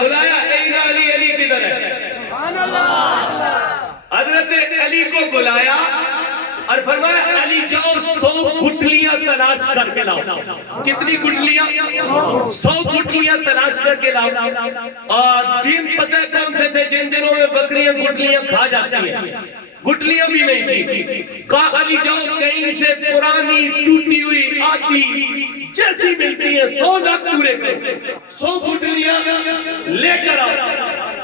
بلایا این علی، علی کدھر ہے؟ حضرت علی کو بلایا اور فرمایا علی جاؤ 100 گٹھلیاں تلاش کر کے لاؤ. کتنی گٹھلیاں؟ 100 گٹھلیاں تلاش کر کے لاؤ. اور دن پتہ کون سے تھے جن دنوں میں بکریاں گٹھلیاں کھا جاتی ہیں؟ گٹھلیاں بھی نہیں تھی. کہا علی جاؤ کہیں سے پرانی ٹوٹی ہوئی آتی جیسی ملتی ہیں 100 لاکھ پورے کریں. 100 گٹھلیاں لے کر آؤ.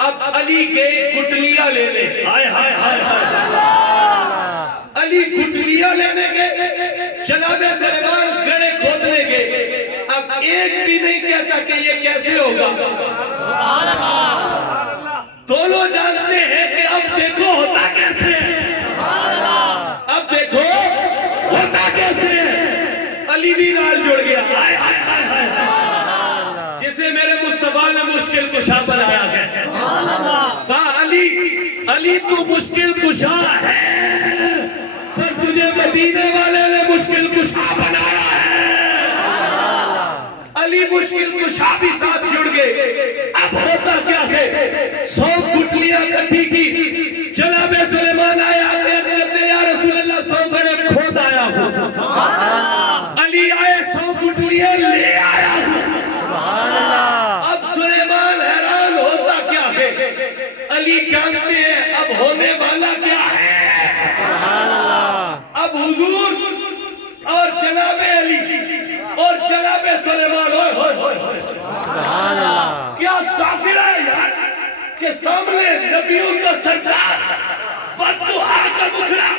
اب علی کے گٹھلیاں لے لے. ہائے ہائے ہائے ہائے. علی گٹھلیاں لینے گئے، جناب سلیمان گڑھے کھودنے گئے. اب ایک بھی نہیں کہتا کہ یہ کیسے ہوگا. دونوں جانتے ہیں کہ اب دیکھو ہوتا کیسے ہے. اب دیکھو ہوتا کیسے ہے. علی بھی نال جڑ گیا. ہائے ہائے ہائے ہائے. جسے میرے مصطفیٰ نے مشکل کشا بنایا ہے. کہا علی، علی تو مشکل کشا ہے پر تجھے مدینے والے نے مشکل کشا بنایا ہے. علی مشکل کشا بھی ساتھ جڑ گئے. اب ہوتا کیا ہے؟ 100 گٹھلیاں کٹھی کی. جناب سلیمان آیا کہتے یا رسول اللہ 100 گڑھے کھود آیا ہوں. علی آئے 100 گٹھلیاں لے آیا ہوں. اب سلیمان حیران ہوتا کیا ہے؟ علی جانتے ہیں اب ہونے والا کیا ہے. اب حضور اور جناب علی اور جناب سلیمان ہوئے ہوئے ہوئے ہوئے. کیا قافلہ ہے یار کہ سامنے نبیوں کا سردار فتوحا کا بکھرا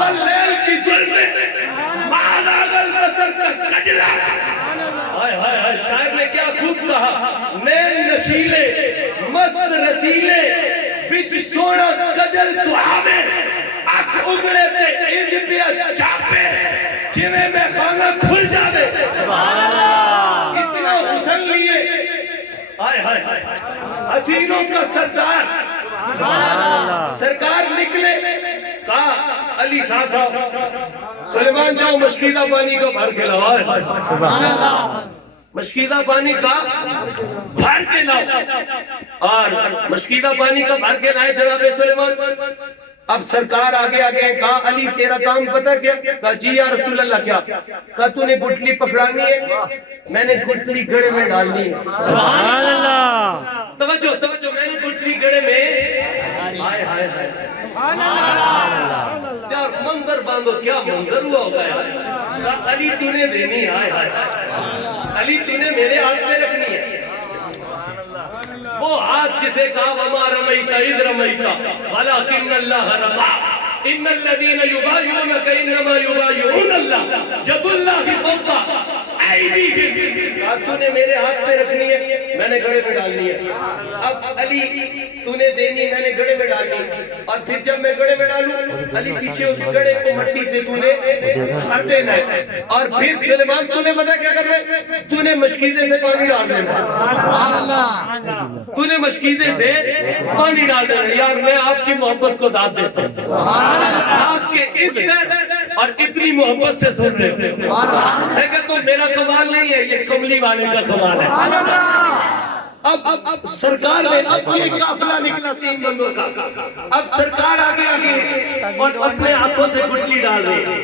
واللیل کی ظلمیں معناغ البصر کا کجلا. ہائے ہائے ہائے. شاعر نے کیا خوب کہا. نین نشیلے مست رسیلے وچ سونا کجل سہاوے اکھ اگڑے تے اند پیا چاپے جنہیں میں خانہ کھل جاوے. اتنا حسن لیے. آئے ہائے ہائے. حسینوں کا سردار سرکار نکلے. کہا علی ساتھ آؤ. سلیمان جاؤ مشکیزہ پانی کا بھر کے لاؤ. آئے ہائے. مشکیزہ پانی کا بھر کے لاؤ. اور مشکیزہ پانی کا بھر کے لائے جناب سلیمان. اب سرکار آگے آگے کہا علی تیرا کام پتہ کیا؟ کہا جی یا رسول اللہ کیا؟ کہا تو نے گٹھلی پکڑانی ہے. میں نے گٹھلی گڑھے میں ڈالنی ہے. سبحان اللہ. توجہ توجہ. میں نے گٹھلی گڑھے میں. ہائے ہائے ہائے. کیا منظر باندھو. کیا منظر ہوا ہوگا یار. کہا علی تو نے دینی. ہائے ہائے. علی تو نے میرے ہاتھ میں رکھنی ہے. وہ ہاتھ جسے کہا وما رمیت اذ رمیت ولکن اللہ رمی. ان الذین یبایعونک انما یبایعون اللہ ید اللہ فوق ایدیہم. کہا تو نے میرے ہاتھ میں رکھنی ہے. میں نے گڑھے میں ڈالنی ہے. اب علی تو نے دینی. میں نے گڑھے میں ڈالنی. اور پھر جب میں گڑھے میں ڈالوں علی پیچھے اس گڑھے کو مٹی سے تو نے بھر دینا ہے. اور پھر سلیمان تو نے پتا کیا کرنا ہے؟ تو نے مشکیزے سے پانی ڈال دینا. تو نے مشکیزے سے پانی ڈال دینا. یار میں آپ کی محبت کو داد دیتا ہوں. آپ کے اس اور اتنی محبت سے سن رہے تھے. لیکن تو میرا کمال نہیں ہے, یہ کملی والے کا کمال ہے. اب سرکار نے اب یہ قافلہ نکلا 3 بندوں کا. اب سرکار آگے آگے اور اپنے ہاتھوں سے گٹھلی ڈال رہے ہیں.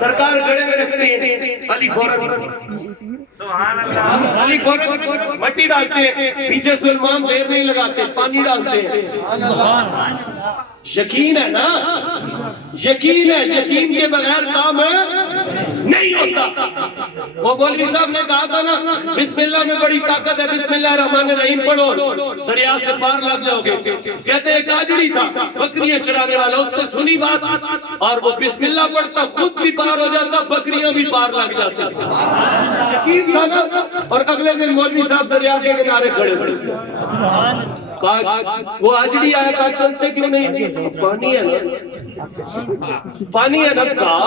سرکار گڑھے میں رکھ رہی ہے. علی فوراً مٹی ڈالتے ہیں. پیچھے سلمان دیر نہیں لگاتے, پانی ڈالتے ہیں. یقین ہے نا, یقین ہے. یقین کے بغیر کام نہیں ہوتا. وہ مولوی صاحب نے کہا تھا نا بسم اللہ میں بڑی طاقت ہے, بسم اللہ الرحمن الرحیم پڑھو دریا سے پار لگ جاؤ گے. کہتے ایک آجڑی تھا بکریاں چرانے والا, اس نے سنی بات اور وہ بسم اللہ پڑھتا, خود بھی پار ہو جاتا, بکریاں بھی پار لگ جاتا. یقین تھا نا. اور اگلے دن مولوی صاحب دریا کے کنارے کھڑے ہوئے. وہ آجڑی آیا کہا چلتے کیوں نہیں؟ پانی ہے نا, پانی ہے نا. کہا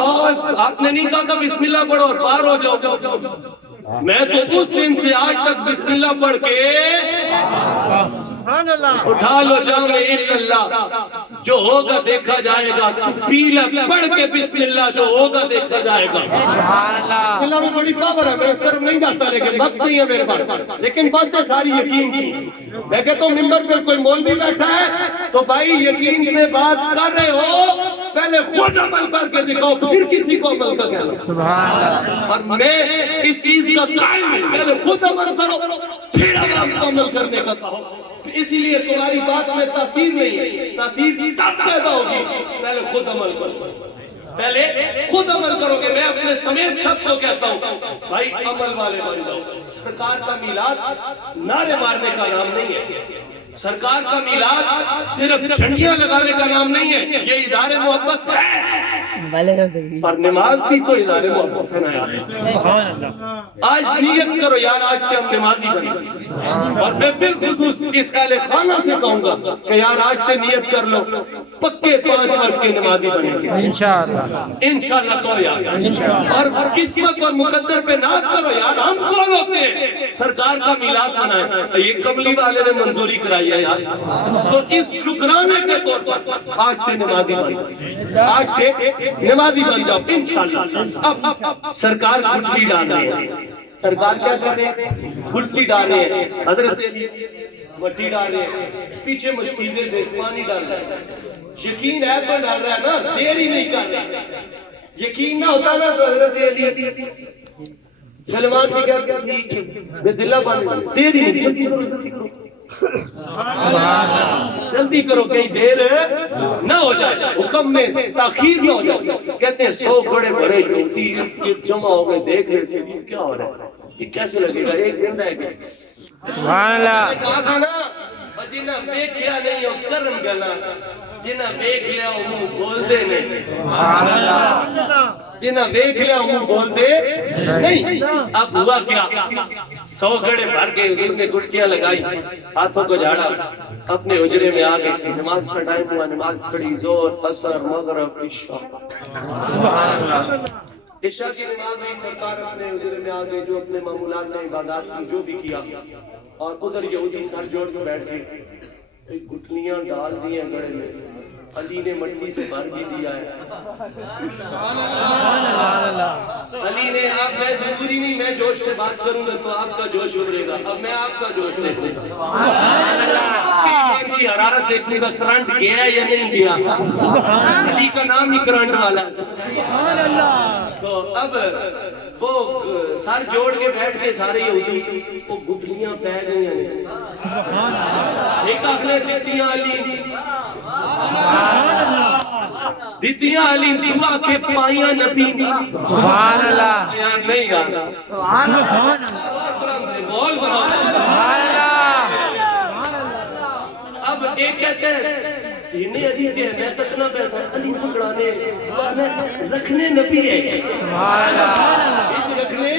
آپ نے نہیں کہا تھا بسم اللہ پڑھو اور پار ہو جاؤ. میں تو اس دن سے آج تک بسم اللہ پڑھ کے اٹھا لو جام الا اللہ جو ہوگا دیکھا جائے گا، تو پیلا پڑھ کے بسم اللہ، جو ہوگا دیکھا جائے گا۔ بسم اللہ میں بڑی پاور ہے، میں صرف نہیں جاتا لیکن وقت نہیں ہے میرے پاس، لیکن باتیں ساری یقین کی۔ میں کہتا ہوں ممبر پر کوئی مولوی بیٹھا ہے تو بھائی یقین سے بات کر رہے ہو، پہلے خود عمل کر کے دکھاؤ، پھر کسی کو عمل کر کے۔ اور میں اس چیز کا قائم ہوں، پہلے خود عمل کرو پھر عوام کو عمل کرنے کا کہو۔ اسی لیے تمہاری بات میں تاثیر نہیں ہے، تاثیر تب پیدا ہوگی پہلے خود عمل کرو، پہلے خود عمل کرو گے۔ میں اپنے سمیت سب کو کہتا ہوں بھائی عمل والے بن جاؤ۔ سرکار کا میلاد نعرے مارنے کا نام نہیں ہے، سرکار کا میلاد صرف جھنڈیاں لگانے کا نام نہیں ہے، یہ اظہار محبت ہے، پر نماز بھی تو اظہار محبت ہے نا یار۔ آج نیت کرو یار، آج سے ہم نمازی بنیں، اور میں بالخصوص اس اہل خانہ سے کہوں گا کہ یار آج سے نیت کر لو، پکے 5 وقت کے نمازی بنیں گے انشاءاللہ۔ تو یار اور قسمت اور مقدر پہ ناز کرو یار، ہم کون ہوتے ہیں سرکار کا میلاد منائیں؟ یہ کملی والے نے منظوری کرائی ہے یار، تو اس شکرانے کے طور پر آج سے نمازی بن جاؤ، آج سے نمازی بن جاؤ انشاءاللہ۔ اب سرکار گھٹلی ڈال رہے ہیں، سرکار کیا کر رہے ہیں؟ گھٹلی ڈال رہے ہیں، حضرت مٹی ڈال رہے ہیں، پیچھے مشکیزے سے پانی ڈال رہے ہیں۔ یقین ہے تو ڈال رہا ہے نا، دیری نہیں کر رہا۔ یقین نہ ہوتا نا تو حضرت علی سلمان کی کیا تھی بے دلہ بانی، دیری نہیں، جلدی کرو جلدی کرو جلدی کرو، کہیں دیر نہ ہو جائے، حکم میں تاخیر نہ ہو جائے۔ کہتے ہیں 100 بڑے بڑے یہودی جمع ہو گئے، دیکھ رہے تھے یہ کیا ہو رہا ہے، یہ کیسے لگے گا، ایک دن رہ گیا۔ سبحان اللہ، کہا تھا نا جنہ بیکھیا نہیں ہو کرم گلا، جنہ بیکھ لیا ہو منہ بول دے نہیں، سبحان اللہ، جنہ بیکھ لیا ہو منہ بول دے نہیں۔ اب ہوا کیا، 100 گھڑے بھر کے حضور نے گھٹیاں لگائی، ہاتھوں کو جھاڑا، اپنے حجرے میں آ گئے، نماز کا ٹائم ہوا، نماز پڑھی، زور عصر مغرب عشاء، سبحان اللہ۔ عشاء کی نماز ہوئی، سرکار اپنے حجرے میں آ گئے، جو اپنے معمولات میں عبادات کی جو بھی کیا، اور ادھر یہودی سر جوڑ کے بیٹھ گئے، گٹھلیاں ڈال دی ہیں گڑے میں، علی نے مٹی سے بھر بھی دیا ہے۔ علی نے اب میں ضروری نہیں میں جوش سے بات کروں گا تو آپ کا جوش ابھرے گا، اب میں آپ کا جوش دیکھوں گا، ان کی حرارت دیکھنے کا، کرنٹ گیا ہے یا نہیں گیا، علی کا نام ہی کرنٹ والا ہے۔ تو اب وہ سر جوڑ کے بیٹھ کے سارے یہودی، وہ گٹھلیاں پہ گئی ہیں، ایک اگلے دیتیاں علی، دیتیاں علی دعا کے پائیاں نبی، سبحان اللہ، یار نہیں یار، سبحان اللہ، بول بنا، سبحان اللہ۔ اب ایک کہتے ہیں دھینے علی پہ میں تک نہ پیسا، علی پکڑانے رکھنے نبی ہے، سبحان اللہ، رکھنے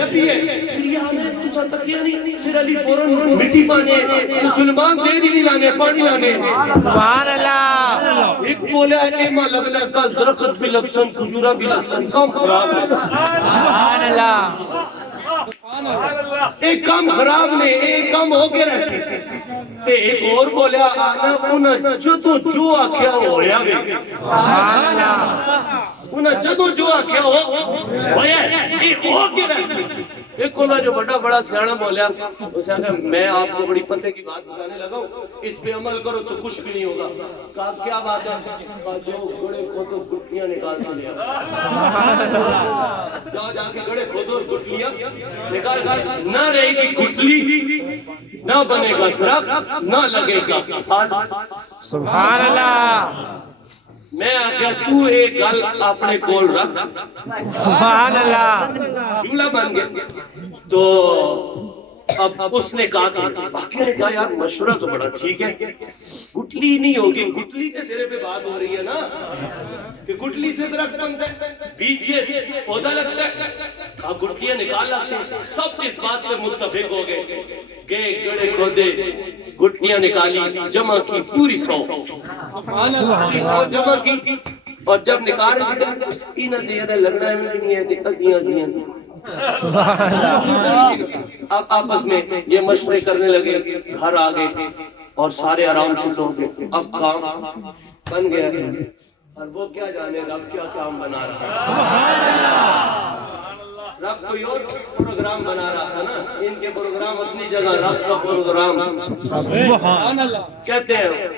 نبی ہے، پھر یہاں میں کسا تکیہ نہیں، پھر علی فوراں مٹی پانے، تو سلمان دیری نہیں لانے، پانی لانے، سبحان اللہ۔ ایک بولیا ایمہ لگنا کا درخت بھی لگسن، کجورہ بھی لگسن، کام خراب ہے، سبحان اللہ، ایک کام خراب نے، ایک کام ہو کے رہے تے ایک اور بولیا آنا انہا جدو جو آکھیا ہویا بھی، سبحان اللہ، انہا جدو جو آکھیا ہویا ایک ہو کے رہے۔ ایک انہا جو بڑا سیانا بولیا، اسے کہا میں آپ کو بڑی پتے کی بات بتانے لگا ہوں، اس پہ عمل کرو تو کچھ بھی نہیں ہوگا۔ کہا کیا بات ہے؟ کہا جو گڑے کھودو گٹلیاں نکال دیا، جا کے گڑے کھودو گٹلیاں نکال دیا، نہ رہے گی گٹلی، نہ بنے گا درخت، نہ لگے گا پھل، سبحان اللہ۔ میں آگیا تو ایک گل اپنے کول رکھ، سبحان اللہ، جملہ بن گیا۔ تو اب اس نے کہا کہ باقی نے کہا یار مشورہ تو بڑا ٹھیک ہے، گٹلی نہیں ہوگی، گٹلی کے سرے پہ بات ہو رہی ہے نا کہ گٹلی سے درخت بنتا ہے، بیچ سے پودا لگتا ہے، کہا گٹلیاں نکال لاتے ہیں۔ سب اس بات پہ متفق ہو گئے، گئے گڑے کھودے، گٹلیاں نکالی، جمع کی پوری 100 جمع کی، اور جب نکال رہے تھے دیرے لگنا ہے نہیں ہے ادیاں دیاں، اب آپس میں یہ مشورے کرنے لگے، گھر آگئے، اور سارے آرام سے سو گئے. اب کام بن گیا اور وہ کیا جانے رب کیا کام بنا رہا ہے. سبحان اللہ. رب کوئی اور پروگرام بنا رہا تھا نا. ان کے پروگرام اپنی جگہ, رب کا پروگرام. سبحان اللہ. کہتے ہیں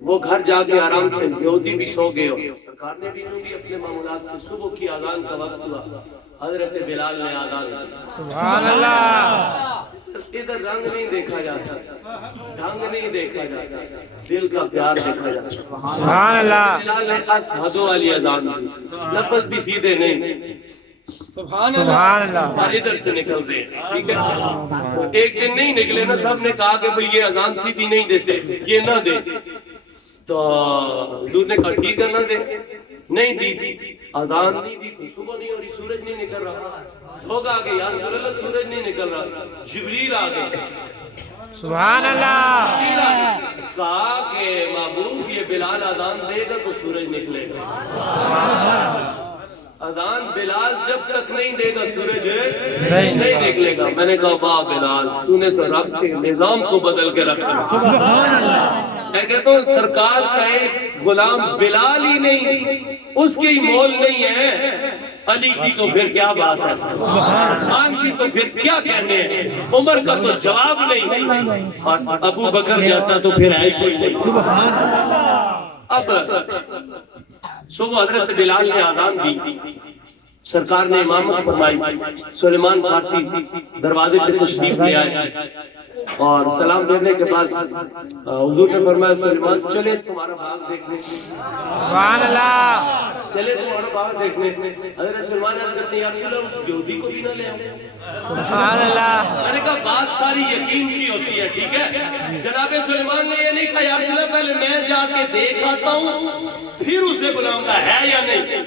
وہ گھر جا کے آرام سے, یہودی بھی سو گئے ہو. سرکار نے بھی اپنے معمولات سے, صبح کی اذان کا وقت ہوا, حضرت بلال نے اذان. سبحان اللہ. ادھر رنگ نہیں دیکھا جاتا, ڈھنگ نہیں دیکھا جاتا, دل کا پیار دیکھا جاتا. سبحان اللہ. بلال نے اشہد والی اذان دی, لفظ بھی سیدھے نہیں. سبحان اللہ. اور ادھر سے نکل رہے ہیں, ٹھیک ہے. ایک دن نہیں نکلے نا, سب نے کہا کہ بھئی یہ اذان سیدھی نہیں دیتے, یہ نہ دے. تو حضور نے کہا ٹھیک ہے نہ دے. نہیں دی تھی اذان نہیں دی تھی, صبح نہیں ہو رہی, سورج نہیں نکل رہا. لوگ آگے یا رسول اللہ سورج نہیں نکل رہا. جبریل آگے. سبحان اللہ. کہا کہ محبوب یہ بلال اذان دے گا تو سورج نکلے گا. اذان بلال جب تک نہیں دے گا سورج نہیں نکلے گا. میں نے کہا واہ بلال, تو نے تو رب کے نظام کو بدل کے رکھا. سبحان اللہ. میں کہتا ہوں سرکار کا ایک غلام بلال ہی نہیں, اس کی مول نہیں ہے. علی کی تو پھر کیا بات ہے, عثمان کی تو پھر کیا کہنے ہیں, عمر کا تو جواب نہیں, اور ابو بکر جیسا تو پھر ہے ہی کوئی نہیں. سبحان اللہ. اب صبح حضرت بلال نے اذان دی, سرکار نے امامت فرمائی. سلیمان فارسی دروازے پہ تشریف لے آئے اور سلام دینے کے بعد حضور نے فرمایا سلیمان چلے تمہارا باغ دیکھنے. سبحان اللہ. چلے تمہارا باغ دیکھنے. حضرت سلیمان نے کہا یا رسول اللہ اس یہودی کو بھی نہ لے آؤ. سبحان اللہ. میں نے کہا بات ساری یقین کی ہوتی ہے, ٹھیک ہے. جناب سلیمان نے یہ نہیں کہا یا رسول اللہ پہلے میں جا کے دیکھ آتا ہوں پھر اسے بلاؤں گا, ہے یا نہیں,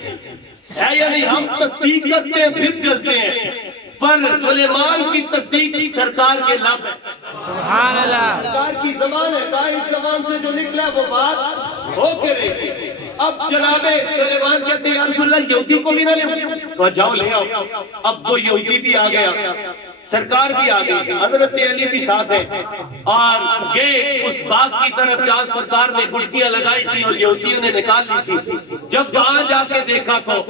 ہے یا نہیں. ہم تصدیق کرتے ہیں پھر چلتے ہیں, پر سلیمان کی تصدیق سرکار کے لب ہے. سبحان اللہ. سرکار کی زبان ہے, اس زبان سے جو نکلا وہ بات ہو کے رہی. اب جناب سلیمان کہتے ہیں یا رسول اللہ یہودی کو بھی نہ لے, تو جاؤ لے آؤ. اب وہ یہودی بھی آ گیا, سرکار بھی آ گئی, حضرت علی بھی ساتھ ہے, اور گئے اس باغ کی طرف جہاں سرکار نے گٹیاں لگائی تھی اور یہودیوں نے نکال لی تھی. جب وہاں جا کے دیکھا تو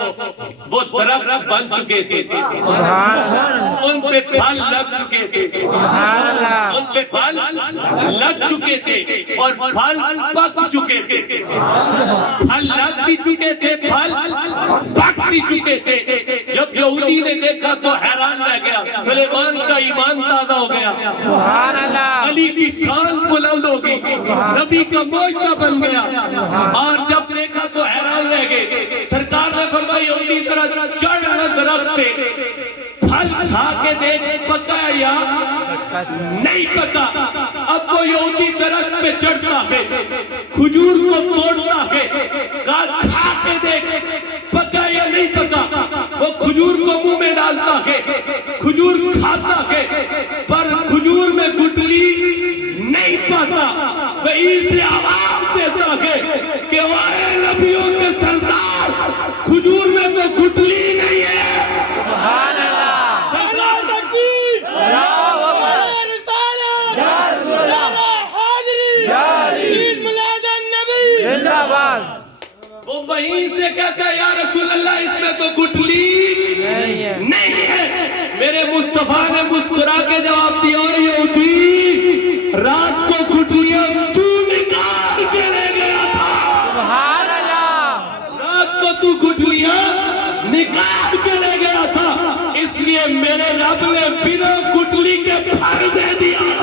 وہ درخت بن چکے تھے, ان پہ پھل لگ چکے تھے. ان پہ پھل لگ چکے تھے اور پھل پک چکے تھے. پھل لگ بھی چکے تھے, پھل پک بھی چکے تھے. جب یہودی نے دیکھا تو حیران رہ گیا, سلیمان کا ایمان تازہ ہو گیا. سبحان اللہ. علی کی شان بلند ہو گئی, نبی کا معجزہ بن گیا. اور جب دیکھا تو حیران رہ گئے. سرکار نے فرمایا یہودی طرح چڑھ درخت پہ, پھل کھا کے دیکھ پکا یا نہیں پکا. اب وہ یہودی درخت پہ چڑھتا ہے, کھجور کو توڑتا ہے, کھا کے دیکھ پکا یا نہیں پکا. وہ کھجور کو منہ میں ڈالتا ہے, کھجور کھاتا ہے, پر کھجور میں گٹلی نہیں پاتا. وہی سے آواز دیتا ہے کہ اے نبیوں کے سردار, کھجور میں تو گٹلی نہیں ہے. سبحان اللہ. وہ وہیں سے کہتا ہے یا رسول اللہ اس میں تو گٹلی نہیں ہے. میرے مصطفیٰ نے مسکرا کے جواب دیا یہودی رات کو گٹلیاں تو نکال کے لے گیا تھا. سبحان اللہ. رات کو تو گٹلیاں نکال کے لے گیا تھا, اس لیے میرے رب نے بنا گٹلی کے پھل دے دیا.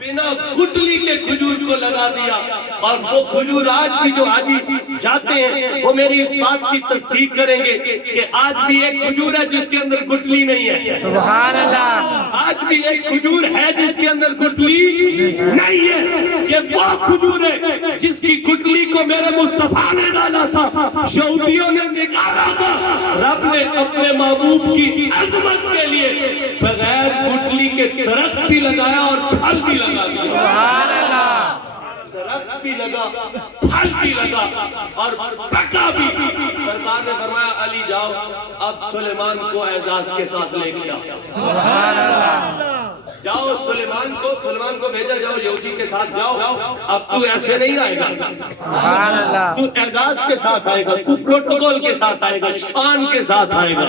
بنا گٹلی کے کھجور کو لگا دیا. اور وہ کھجور آج بھی جو حاجی جاتے ہیں وہ میری اس بات کی تصدیق کریں گے کہ آج بھی ایک کھجور ہے جس کے اندر گٹلی نہیں ہے. سبحان اللہ. آج بھی ایک کھجور ہے جس کے اندر گٹلی نہیں ہے. یہ وہ کھجور ہے جس کی گٹلی کو میرے مصطفیٰ نے ڈالا تھا, یہودیوں نے نکالا تھا. رب نے اپنے محبوب کی عظمت کے لیے بغیر گٹلی کے درخت بھی لگایا اور پھل بھی لگا دیا. سبحان اللہ. درخت بھی لگا, پھل بھی لگا اور پکا بھی. سرکار نے فرمایا علی جاؤ اب سلیمان کو اعزاز کے ساتھ لے گیا. سبحان اللہ. جاؤ سلیمان کو بھیجا، جاؤ یہودی کے ساتھ جاؤ، اب تو ایسے نہیں آئے گا، سبحان اللہ، تو اعزاز کے ساتھ آئے گا، تو پروٹوکول کے ساتھ آئے گا، شان کے ساتھ آئے گا۔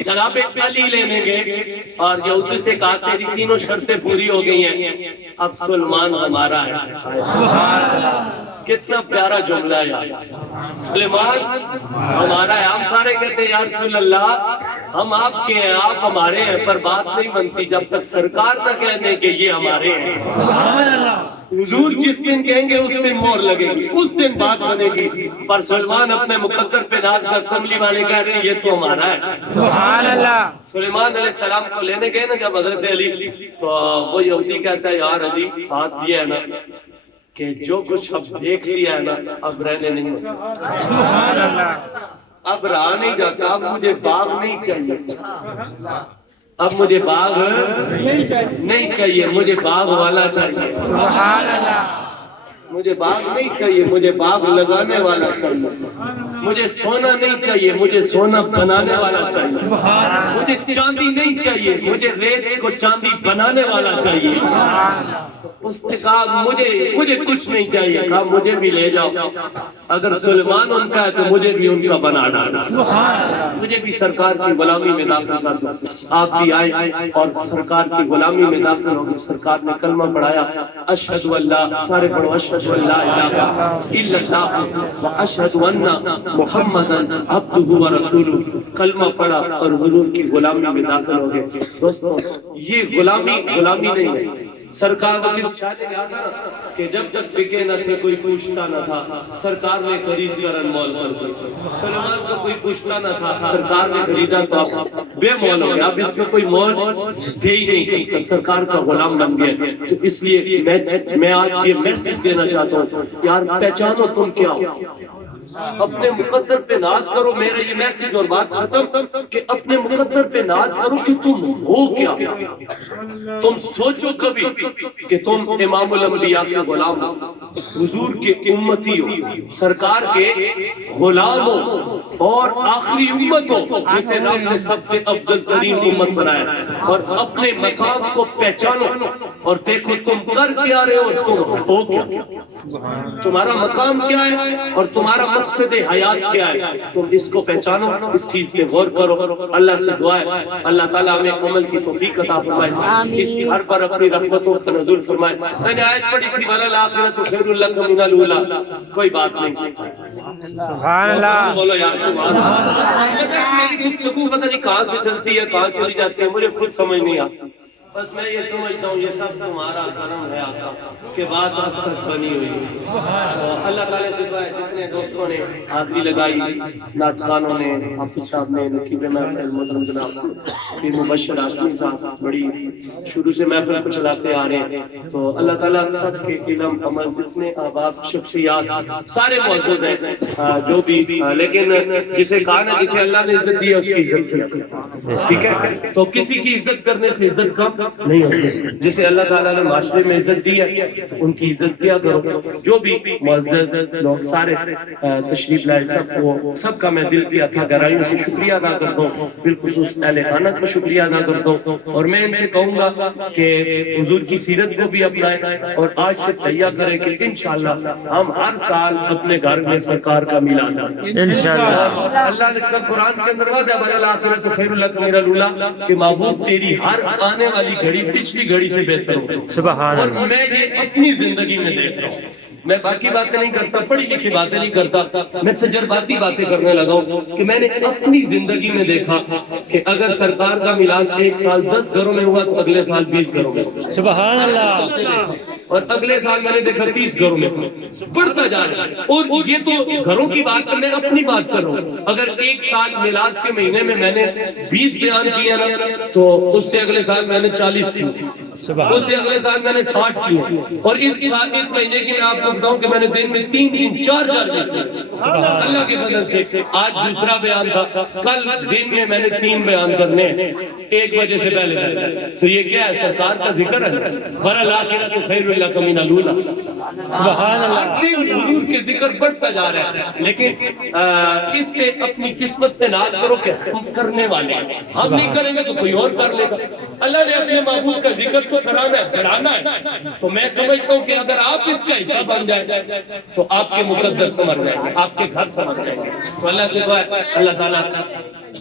جناب علی لینے گئے اور یہودی سے کہا تیری تینوں شرطیں پوری ہو گئی ہیں، اب سلیمان ہمارا ہے۔ کتنا پیارا جملہ ہے یار، سلیمان ہمارا ہے۔ ہم سارے کہتے ہیں یا رسول اللہ ہم آپ کے ہیں، آپ ہمارے ہیں، پر بات نہیں بنتی جب تک سرکار نہ کہہ دیں کہ یہ ہمارے ہیں۔ حضور جس دن کہیں گے اس دن مور لگے گی، اس دن بات بنے گی، پر سلیمان اپنے مقدر پہ ناز کر کملی والے کہہ رہے ہیں یہ تو ہمارا ہے۔ سبحان اللہ، سلیمان علیہ السلام کو لینے گئے نا جب حضرت علی، تو وہ یہودی کہتا ہے یار علی بات یہ ہے نا کہ جو کچھ اب دیکھ لیا ہے نا اب رہنے نہیں ہوتا، سبحان اللہ، اب رہا نہیں جاتا، اب مجھے باغ نہیں چاہیے، اب مجھے باغ نہیں چاہیے، مجھے باغ والا چاہیے، سبحان اللہ، مجھے باغ نہیں چاہیے، مجھے باغ لگانے والا چاہیے، مجھے سونا نہیں چاہیے، مجھے سونا بنانے والا چاہیے، مجھے چاندی نہیں چاہیے، مجھے ریت کو چاندی بنانے والا چاہیے۔ اس نے کہا مجھے کچھ نہیں چاہیے، کہا مجھے بھی لے جاؤ، اگر سلیمان ان کا ہے تو مجھے بھی ان کا بنا ڈالا، مجھے بھی سرکار کی غلامی میں داخل کر دو۔ آپ بھی آئے اور سرکار کی غلامی میں داخل ہو گئے، سرکار نے کلمہ پڑھایا، اشہد اللہ، سارے پڑھو اشہد اللہ الہ الا اللہ و اشہد ان محمدا عبدہ و رسولہ، کلمہ پڑھا اور حضور کی غلامی میں داخل ہو گئے۔ دوستو یہ غلامی نہیں ہے، سرکار کو کس چاہتے گیا تھا کہ جب تک بکے نہ تھے کوئی پوچھتا نہ تھا، سرکار نے خرید کر انمول کر دی۔ سلیمان کو کوئی پوچھتا نہ تھا، سرکار نے خریدا تو اب بے مول ہو گیا، اب اس میں کوئی مول دے ہی نہیں سکتا، سرکار کا غلام بن گیا۔ تو اس لیے میں آج یہ میسج دینا چاہتا ہوں، یار پہچانو تم کیا ہو، اپنے مقدر پہ ناز کرو۔ میرا یہ میسج اور بات ختم کہ اپنے مقدر پہ ناز کرو کہ تم ہو کیا۔ تم سوچو کبھی کہ تم امام الانبیاء کے غلام ہو، حضور کے امتی ہو، سرکار کے غلام ہو اور آخری امت ہو جسے رب نے سب سے افضل ترین امت بنایا، اور اپنے مقام کو پہچانو اور دیکھو تم کر کیا رہے ہو، تم ہو کیا، تمہارا مقام کیا ہے اور تمہارا مقصد حیات کیا ہے، تم اس کو پہچانو، اس چیز پہ غور کرو۔ اللہ سے دعا ہے اللہ تعالیٰ ہمیں عمل کی توفیق عطا فرمائے، اس کی ہر پر اپنی رحمتوں کا نزول فرمائے۔ میں نے آیت پڑھی تھی وَلَلْآخِرَةُ خَيْرٌ لَكَ مِنَ الْأُولَىٰ، کوئی بات نہیں، سبحان اللہ، بولو یا سبحان اللہ۔ میری گفتگو پتہ نہیں کہاں سے چلتی ہے کہاں چلی جاتی ہے، مجھے خود سمجھ نہیں آتا، بس میں یہ سمجھتا ہوں یہ سب تمہارا کرم ہے آقا کہ بات اب تک بنی ہوئی ہے۔ اللہ تعالیٰ سے دعا ہے جتنے دوستوں نے حاضری لگائی، نعت خوانوں نے، حافظ صاحب نے، نقیب محفل محترم جناب پیر مبشر ہاشمی صاحب بڑی شروع سے محفل کو چلاتے آ رہے ہیں، تو اللہ تعالیٰ سب کے علم عمل جتنے احباب شخصیات سارے معزز ہیں جو بھی، لیکن جسے کہا نا جسے اللہ نے عزت دی ہے اس کی عزت کیا، ٹھیک ہے؟ تو کسی کی عزت کرنے سے عزت کم نہیں ہوتی، جسے اللہ تعالیٰ نے معاشرے میں عزت دی ہے ان کی عزت کیا کرو۔ جو بھی معزز لوگ سارے تشریف لائے سب کا میں دل کی اتھا گہرائیوں سے شکریہ ادا کرتا ہوں، بالخصوص اہل خانہ کو شکریہ ادا کرتا ہوں، اور میں ان سے کہوں گا کہ حضور کی سیرت کو بھی اپنائیں اور آج سے تیار کریں کہ انشاءاللہ ہم ہر سال اپنے گھر میں سرکار کا میلاد انشاءاللہ۔ اللہ نے قرآن کے اندر وعدہ وَلَلْآخِرَةُ خَيْرٌ لَكَ مِنَ الْأُولَىٰ کہ محبوب تیری ہر آنے والی گھڑی پچھلی گھڑی سے بہتر ہو، سبحان اور اللہ، میں یہ اپنی زندگی میں دیکھ رہا ہوں۔ میں باقی باتیں نہیں کرتا، پڑھی لکھی باتیں نہیں کرتا، میں تجرباتی باتیں کرنے لگا ہوں کہ میں نے اپنی زندگی میں دیکھا کہ اگر سرکار کا میلاد ایک سال 10 گھروں میں ہوا تو اگلے سال 20 گھروں میں، سبحان اللہ، اور اگلے سال میں نے دیکھا 30 گھروں میں، بڑھتا جا رہا ہے۔ اور یہ تو گھروں کی بات ہے، میں اپنی بات کر رہا ہوں۔ اگر ایک سال میلاد کے مہینے میں نے 20 بیان کیا نا تو اس سے اگلے سال میں نے 40 کیوں، اس سے اگلے سال میں نے 60 کیوں، اور اس مہینے کی میں آپ کو بتاؤں کہ میں نے دن میں 3 4 کیا، اللہ کے فضل سے۔ آج دوسرا بیان تھا، کل دن میں نے 3 بیان کرنے 1 بجے سے پہلے، تو یہ کیا ہے؟ سرکار کا ذکر ہے۔ وَلَلْآخِرَةُ خَيْرٌ لَكَ مِنَ الْأُولَىٰ، سبحان اللہ، حضور کے ذکر بڑھتا جا رہا ہے، لیکن اس پہ اپنی قسمت پہ ناز کرو کہ ہم کرنے والے ہیں، ہم نہیں کریں گے تو کوئی اور کر لے گا۔ اللہ نے اپنے محبوب کا ذکر تو کرانا ہے، بڑھانا ہے، تو میں سمجھتا ہوں کہ اگر آپ اس کا حصہ بن جائیں تو آپ کے مقدر سمجھ جائیں گے، آپ کے گھر سمجھ جائیں گے۔ تو اللہ سے دعا ہے اللہ تعالیٰ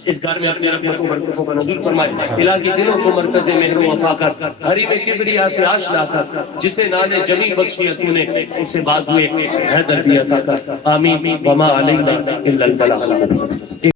اس گھر میں اپنی رحمت و برکتوں کو نازل فرمائے، الہی دلوں کو مرکز مہر و وفا کر، حریم کبریا سے آش لا کر، جسے ناز جمی بخشی ہے تو نے اسے بازوئے حیدر بھی عطا کر، آمین وما علینا الا البلاغ المبین۔